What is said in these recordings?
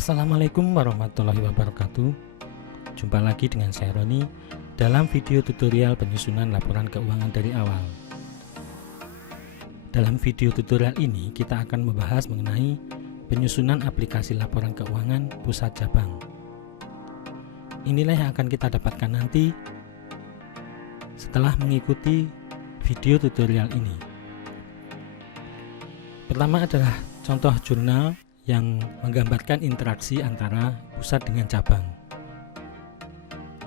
Assalamualaikum warahmatullahi wabarakatuh. Jumpa lagi dengan saya Roni dalam video tutorial penyusunan laporan keuangan dari awal. Dalam video tutorial ini kita akan membahas mengenai penyusunan aplikasi laporan keuangan pusat cabang. Inilah yang akan kita dapatkan nanti setelah mengikuti video tutorial ini. Pertama adalah contoh jurnal yang menggambarkan interaksi antara pusat dengan cabang.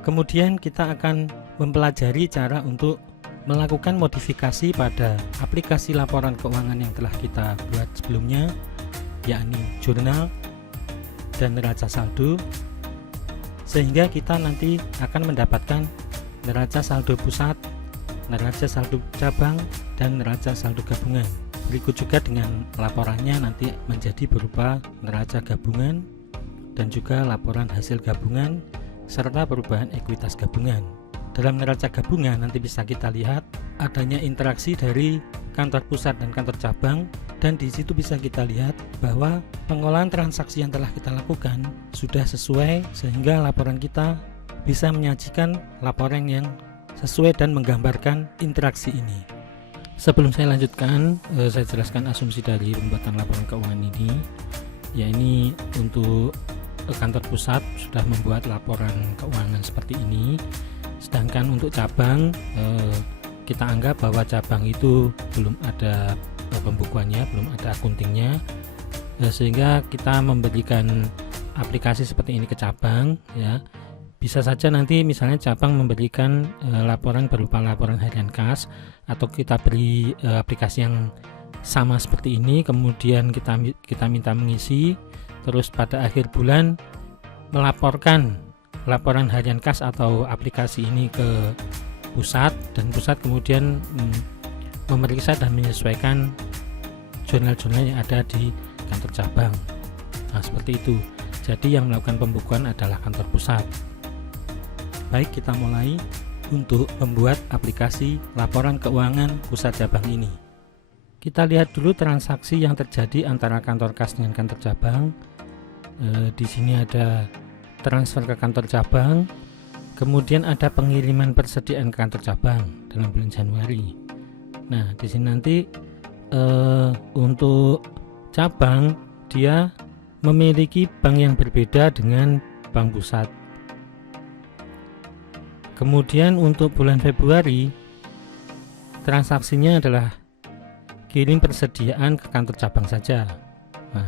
Kemudian kita akan mempelajari cara untuk melakukan modifikasi pada aplikasi laporan keuangan yang telah kita buat sebelumnya, yakni jurnal dan neraca saldo, sehingga kita nanti akan mendapatkan neraca saldo pusat, neraca saldo cabang, dan neraca saldo gabungan. Berikut juga dengan laporannya nanti menjadi berupa neraca gabungan dan juga laporan hasil gabungan serta perubahan ekuitas gabungan. Dalam neraca gabungan nanti bisa kita lihat adanya interaksi dari kantor pusat dan kantor cabang, dan di situ bisa kita lihat bahwa pengolahan transaksi yang telah kita lakukan sudah sesuai sehingga laporan kita bisa menyajikan laporan yang sesuai dan menggambarkan interaksi ini. Sebelum saya lanjutkan, saya jelaskan asumsi dari pembuatan laporan keuangan ini. Ya, ini untuk kantor pusat sudah membuat laporan keuangan seperti ini. Sedangkan untuk cabang, kita anggap bahwa cabang itu belum ada pembukuannya, belum ada akuntingnya, sehingga kita memberikan aplikasi seperti ini ke cabang. Ya, bisa saja nanti misalnya cabang memberikan laporan berupa laporan harian kas, atau kita beri aplikasi yang sama seperti ini, kemudian kita minta mengisi, terus pada akhir bulan melaporkan laporan harian kas atau aplikasi ini ke pusat, dan pusat kemudian memeriksa dan menyesuaikan jurnal-jurnal yang ada di kantor cabang. Nah, seperti itu. Jadi yang melakukan pembukuan adalah kantor pusat. Baik, kita mulai untuk membuat aplikasi laporan keuangan pusat cabang ini. Kita lihat dulu transaksi yang terjadi antara kantor kas dengan kantor cabang. Di sini ada transfer ke kantor cabang, kemudian ada pengiriman persediaan ke kantor cabang dalam bulan Januari. Nah, di sini nanti untuk cabang dia memiliki bank yang berbeda dengan bank pusat. Kemudian untuk bulan Februari transaksinya adalah kirim persediaan ke kantor cabang saja. Nah,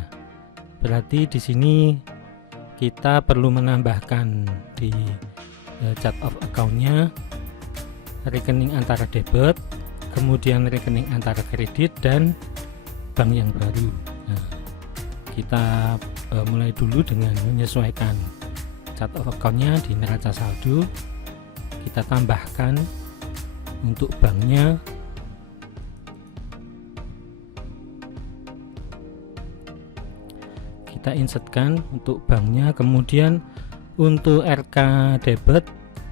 berarti di sini kita perlu menambahkan di chart of account-nya rekening antara debit, kemudian rekening antara kredit dan bank yang baru. Nah, kita mulai dulu dengan menyesuaikan chart of account-nya di neraca saldo. Kita tambahkan untuk banknya, kita insertkan untuk banknya. Kemudian untuk RK debit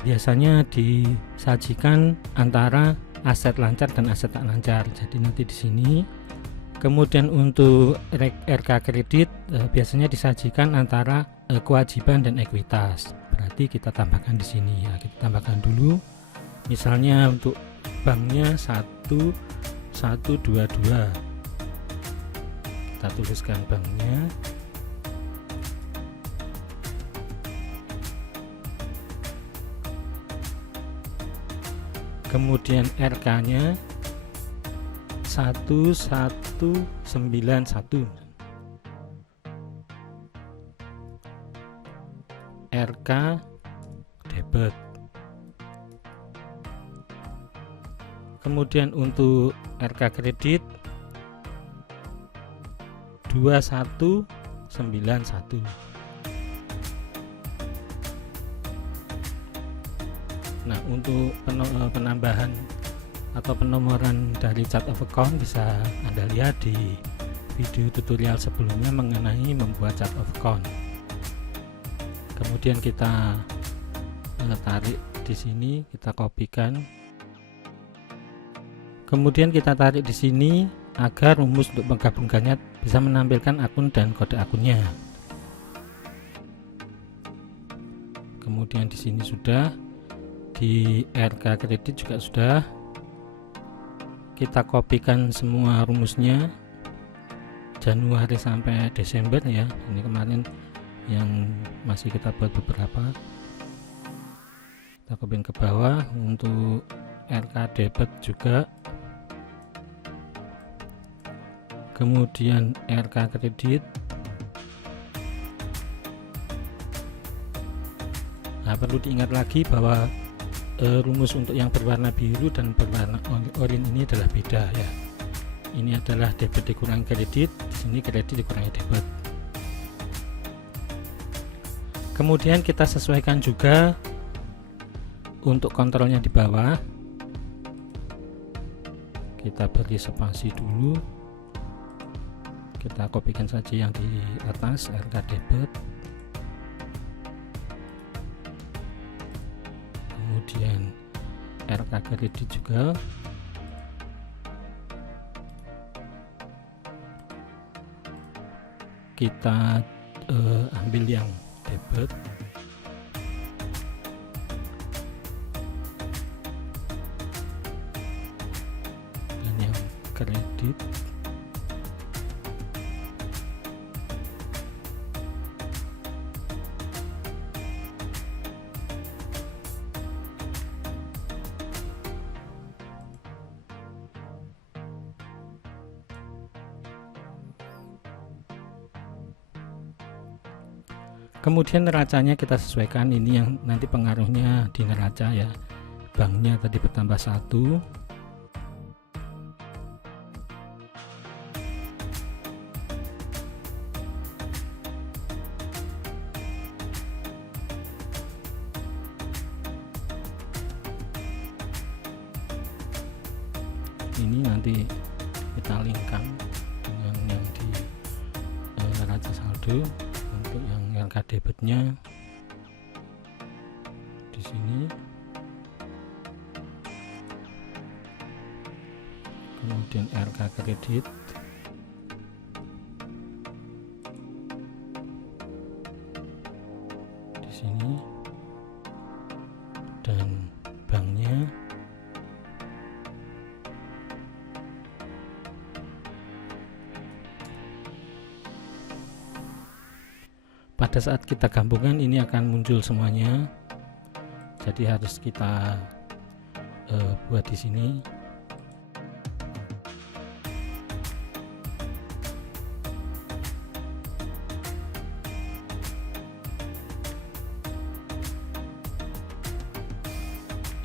biasanya disajikan antara aset lancar dan aset tak lancar, jadi nanti di sini. Kemudian untuk RK kredit biasanya disajikan antara kewajiban dan ekuitas. Berarti kita tambahkan di sini ya. Kita tambahkan dulu. Misalnya untuk banknya 1122. Kita tuliskan banknya. Kemudian RK-nya 1191. RK debit. Kemudian untuk RK kredit 2191. Nah, untuk penambahan atau penomoran dari chart of account bisa Anda lihat di video tutorial sebelumnya mengenai membuat chart of account. Kemudian kita tarik di sini, kita kopikan. Kemudian kita tarik di sini agar rumus untuk menggabungkannya bisa menampilkan akun dan kode akunnya. kemudian di sini sudah, di RK kredit juga sudah. Kita kopikan semua rumusnya Januari sampai Desember ya. Ini kemarin yang masih kita buat beberapa, kita kopikan ke bawah. Untuk RK debit juga, kemudian RK kredit. Nah, perlu diingat lagi bahwa rumus untuk yang berwarna biru dan berwarna oranye ini adalah beda ya. Ini adalah debit dikurangi kredit, di sini kredit dikurangi debit. Kemudian kita sesuaikan juga untuk kontrolnya di bawah. Kita beri spasi dulu. Kita kopikan saja yang di atas, RK debit. Kemudian RK kredit juga. Kita ambil yang debit, dan yang kredit. Kemudian neracanya kita sesuaikan, ini yang nanti pengaruhnya di neraca ya. Banknya tadi bertambah 1. Ini nanti kita linkkan dengan yang di neraca saldo. Untuk yang RK debitnya di sini, kemudian RK kredit di sini, dan banknya pada saat kita gabungkan ini akan muncul semuanya. Jadi harus kita buat di sini.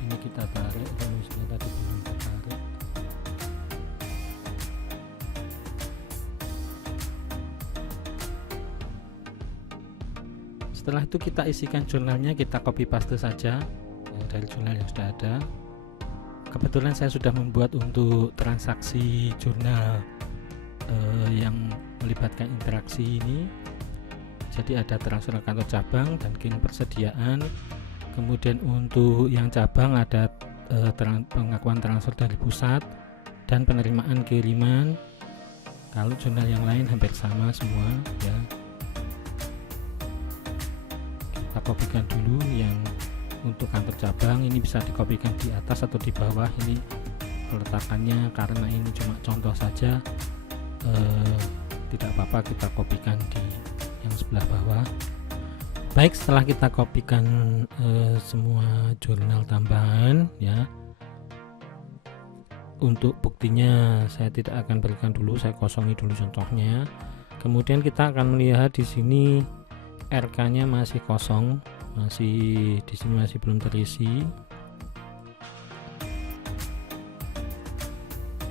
Ini kita tarik rumusnya tadi belum tertarik. Setelah itu kita isikan jurnalnya, kita copy paste saja ya, dari jurnal yang sudah ada. Kebetulan saya sudah membuat untuk transaksi jurnal yang melibatkan interaksi ini. Jadi ada transfer kantor cabang dan kini persediaan. Kemudian untuk yang cabang ada pengakuan transfer dari pusat dan penerimaan kiriman. Kalau jurnal yang lain hampir sama semua ya. Kita kopikan dulu yang untuk kantor cabang, ini bisa dikopikan di atas atau di bawah. Ini peletakannya karena ini cuma contoh saja, tidak apa-apa kita kopikan di yang sebelah bawah. Baik, setelah kita kopikan semua jurnal tambahan ya, untuk buktinya saya tidak akan berikan dulu, saya kosongi dulu contohnya. Kemudian kita akan melihat di sini RK-nya masih kosong, masih di sini masih belum terisi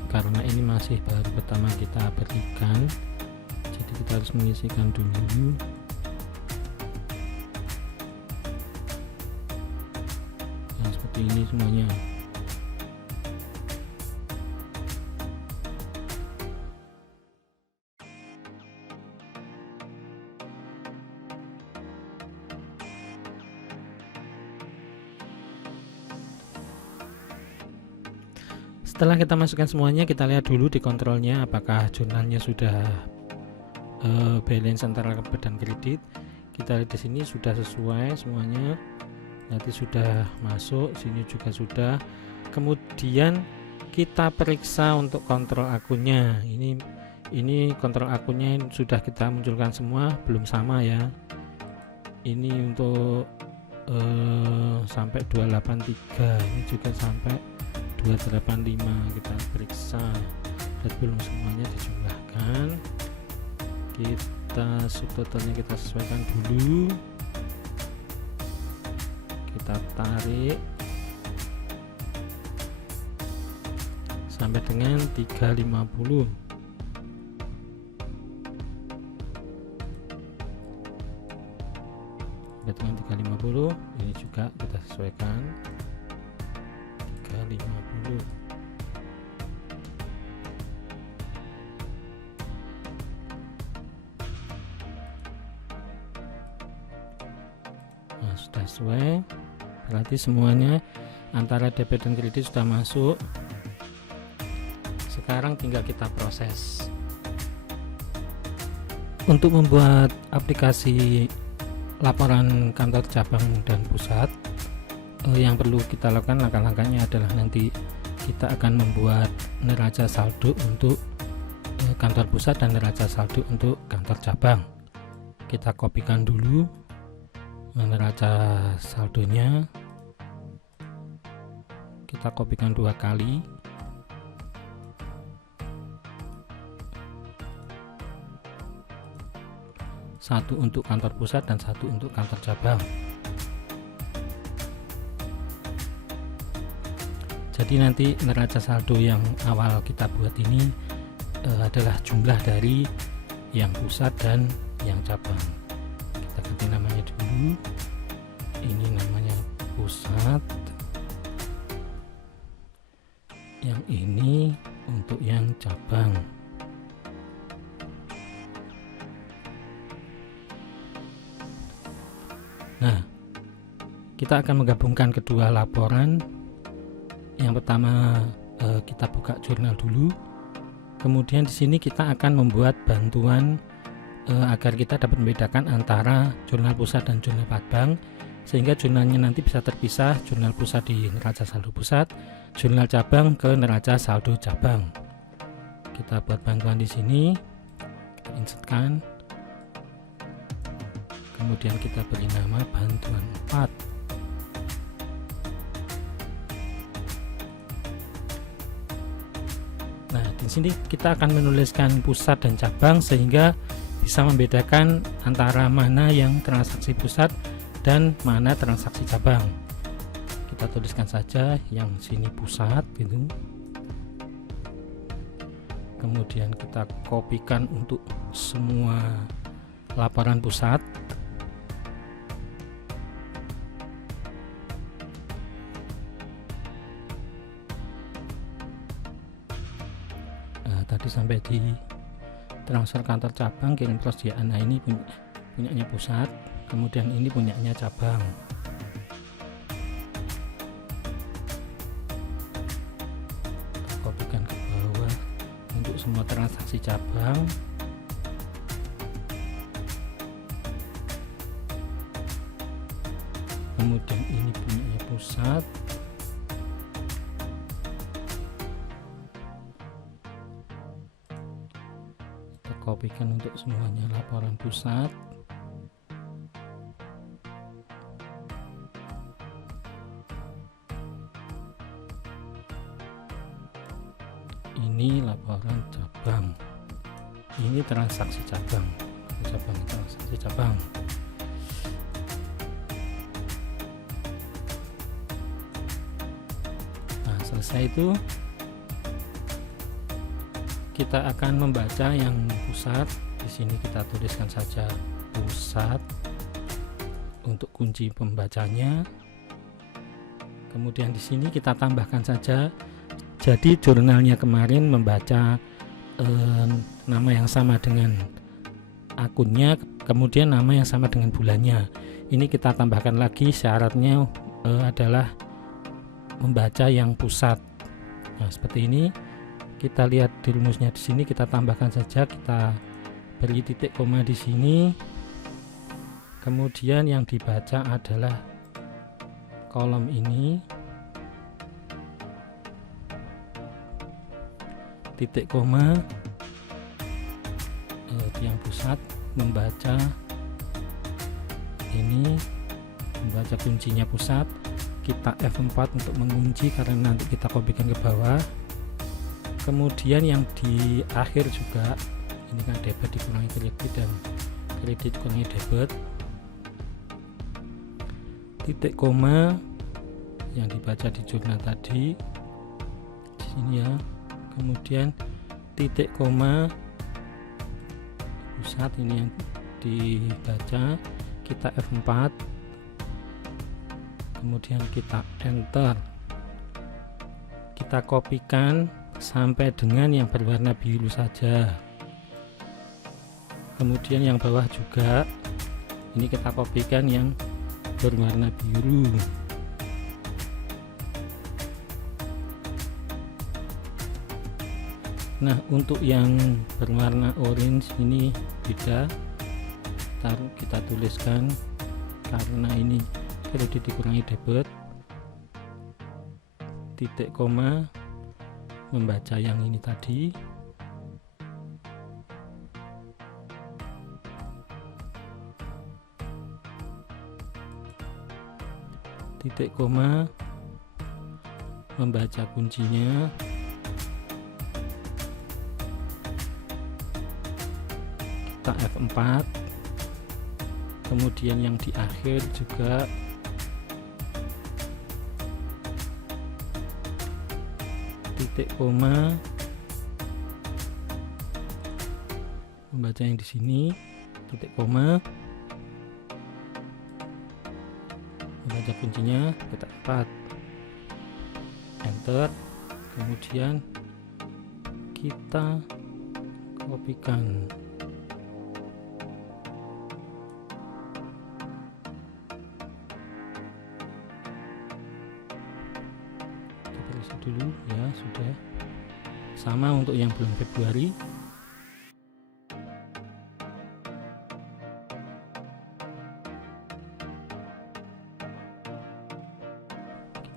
karena ini masih baru pertama kita berikan. Jadi kita harus mengisikan dulu. Nah, seperti ini semuanya. Setelah kita masukkan semuanya, kita lihat dulu di kontrolnya apakah jurnalnya sudah balance antara debit dan kredit. Kita lihat di sini sudah sesuai semuanya, nanti sudah masuk, sini juga sudah. Kemudian kita periksa untuk kontrol akunnya. Ini kontrol akunnya sudah kita munculkan semua, belum sama ya. Ini untuk sampai 283, ini juga sampai 285. Kita periksa dan belum semuanya dijumlahkan. Kita subtotalnya kita sesuaikan dulu, kita tarik sampai dengan 350. Sampai dengan 350, ini juga kita sesuaikan 350. Nah, sudah sesuai, berarti semuanya antara debit dan kredit sudah masuk. Sekarang tinggal kita proses. Untuk membuat aplikasi laporan kantor cabang dan pusat, yang perlu kita lakukan langkah-langkahnya adalah nanti kita akan membuat neraca saldo untuk kantor pusat dan neraca saldo untuk kantor cabang. Kita kopikan dulu neraca saldonya, kita kopikan 2 kali. Satu untuk kantor pusat dan satu untuk kantor cabang. Jadi nanti neraca saldo yang awal kita buat ini adalah jumlah dari yang pusat dan yang cabang. Kita ganti namanya dulu. Ini namanya pusat. Yang ini untuk yang cabang. Nah, kita akan menggabungkan kedua laporan. Yang pertama kita buka jurnal dulu. Kemudian di sini kita akan membuat bantuan agar kita dapat membedakan antara jurnal pusat dan jurnal cabang, sehingga jurnalnya nanti bisa terpisah. Jurnal pusat di neraca saldo pusat, jurnal cabang ke neraca saldo cabang. Kita buat bantuan di sini, kita insertkan. Kemudian kita beri nama bantuan 4. Nah, di sini kita akan menuliskan pusat dan cabang sehingga bisa membedakan antara mana yang transaksi pusat dan mana transaksi cabang. Kita tuliskan saja yang sini pusat gitu. Kemudian kita kopikan untuk semua laporan pusat. Tadi sampai di transfer kantor cabang, kirim persediaan. Nah, ini punyanya pusat, kemudian ini punyanya cabang. Kita kopikan ke bawah untuk semua transaksi cabang. Kemudian ini punyanya pusat. Kopikan untuk semuanya laporan pusat. Ini laporan cabang. Ini transaksi cabang. Transaksi cabang. Nah, selesai itu kita akan membaca yang pusat. Di sini kita tuliskan saja pusat untuk kunci pembacanya. Kemudian di sini kita tambahkan saja. Jadi jurnalnya kemarin membaca nama yang sama dengan akunnya, kemudian nama yang sama dengan bulannya. Ini kita tambahkan lagi, syaratnya adalah membaca yang pusat. Nah, seperti ini. Kita lihat di rumusnya di sini, kita tambahkan saja, kita beri titik koma di sini. Kemudian yang dibaca adalah kolom ini, titik koma, tiang pusat membaca ini, membaca kuncinya pusat. Kita F4 untuk mengunci karena nanti kita kopikan ke bawah. Kemudian yang di akhir juga, ini kan debit dikurangi kredit dan kredit dikurangi debit, titik koma yang dibaca di jurnal tadi di sini ya. Kemudian titik koma pusat ini yang dibaca, kita F4, kemudian kita enter, kita kopikan sampai dengan yang berwarna biru saja. Kemudian yang bawah juga ini kita kopikan yang berwarna biru. Nah, untuk yang berwarna orange ini beda, kita tuliskan karena ini kredit dikurangi debit, titik koma membaca yang ini tadi, titik koma membaca kuncinya, kita F4, kemudian yang di akhir juga titik koma membaca yang di sini, titik koma membaca kuncinya, kita 4 enter, kemudian kita kopikan. Kita tulis dulu ya, sudah. Sama untuk yang bulan Februari.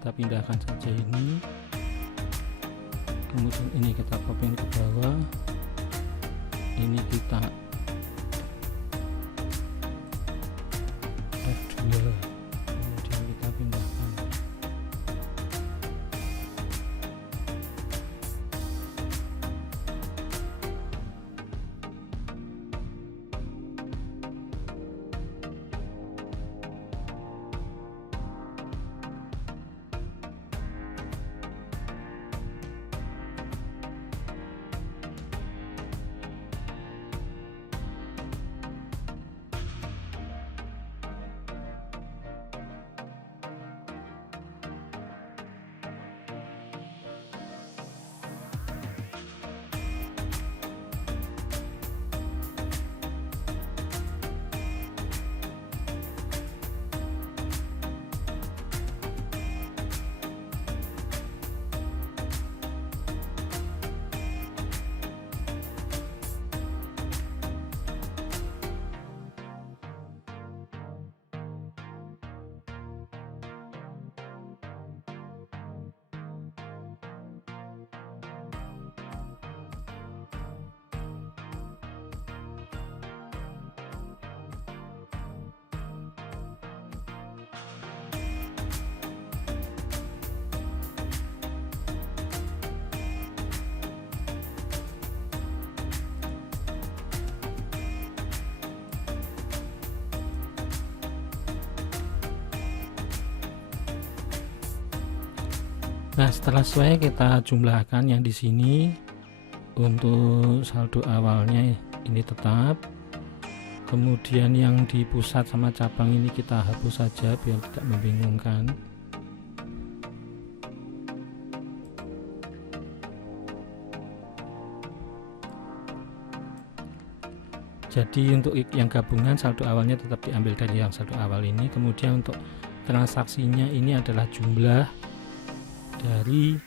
Kita pindahkan saja ini, kemudian ini kita copy ke bawah, ini kita F2, kemudian kita pindahkan. Nah, setelah selesai kita jumlahkan yang di sini. Untuk saldo awalnya ini tetap, kemudian yang di pusat sama cabang ini kita hapus saja biar tidak membingungkan. Jadi untuk yang gabungan saldo awalnya tetap diambil dari yang saldo awal ini. Kemudian untuk transaksinya ini adalah jumlah dari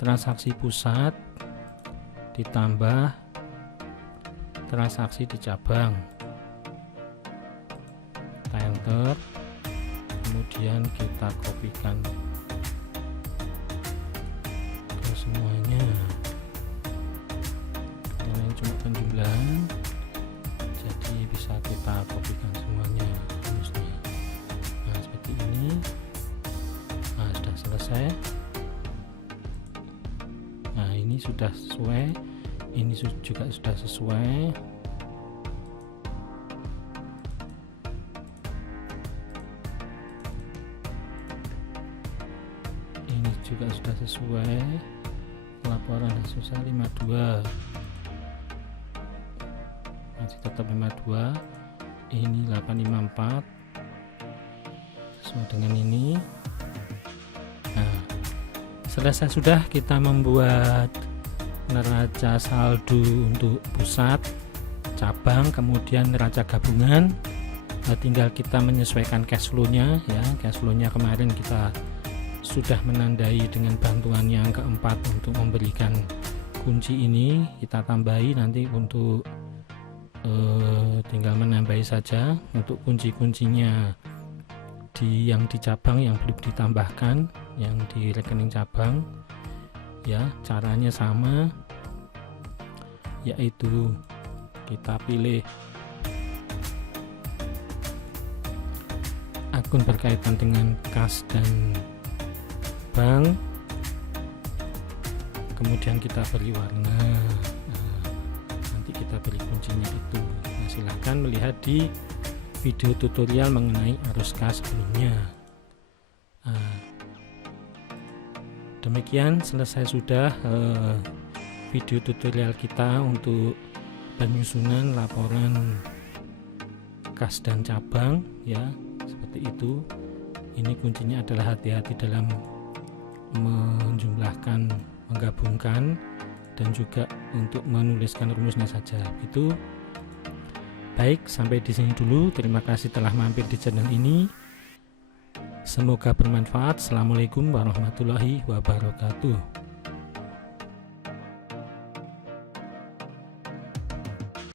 transaksi pusat ditambah transaksi di cabang. kita enter, kemudian kita kopikan ke semuanya. Ini cuma penjumlahan, jadi bisa kita kopikan semuanya rumusnya. Nah seperti ini. Nah sudah selesai. Nah ini sudah sesuai, ini juga sudah sesuai. Ini juga sudah sesuai. Laporan susah 52 masih tetap 52. Ini 854 sesuai dengan ini. Nah selesai sudah kita membuat neraca saldo untuk pusat, cabang, kemudian neraca gabungan. Nah, tinggal kita menyesuaikan cash flow-nya ya. Cash flow-nya kemarin kita sudah menandai dengan bantuan yang keempat untuk memberikan kunci ini. Kita tambahi nanti untuk tinggal menambahi saja untuk kunci-kuncinya yang di cabang yang belum ditambahkan, yang di rekening cabang ya. Caranya sama, yaitu kita pilih akun berkaitan dengan kas dan bank, kemudian kita beri warna. Nanti kita beri kuncinya itu. Nah, silahkan melihat di video tutorial mengenai arus kas sebelumnya. Demikian selesai sudah video tutorial kita untuk penyusunan laporan kas dan cabang ya, seperti itu. Ini kuncinya adalah hati-hati dalam menjumlahkan, menggabungkan, dan juga untuk menuliskan rumusnya saja. Itu baik, sampai di sini dulu. Terima kasih telah mampir di channel ini. Semoga bermanfaat. Assalamualaikum warahmatullahi wabarakatuh.